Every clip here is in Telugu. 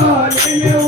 Oh,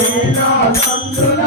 veena సంతుల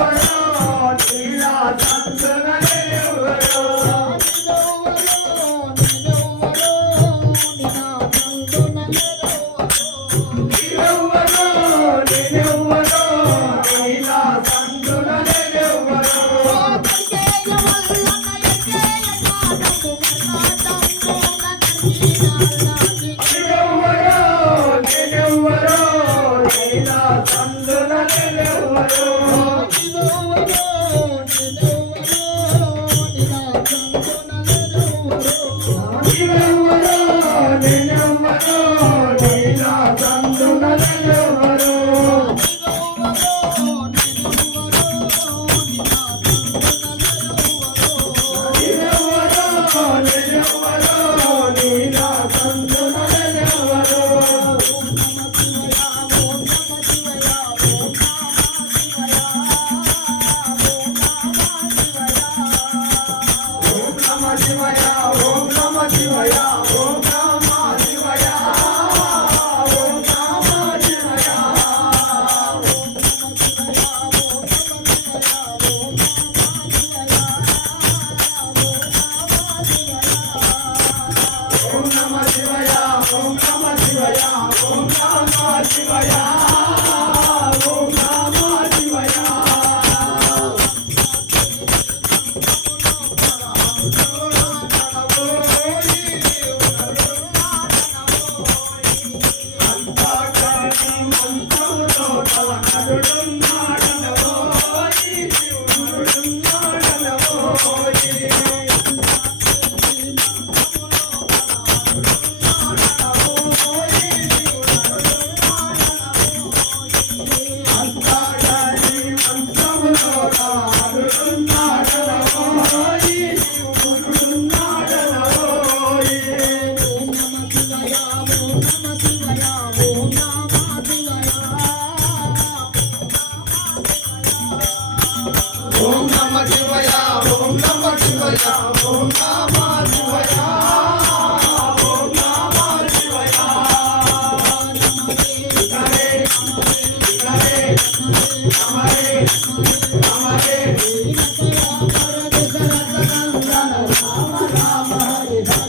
Lord.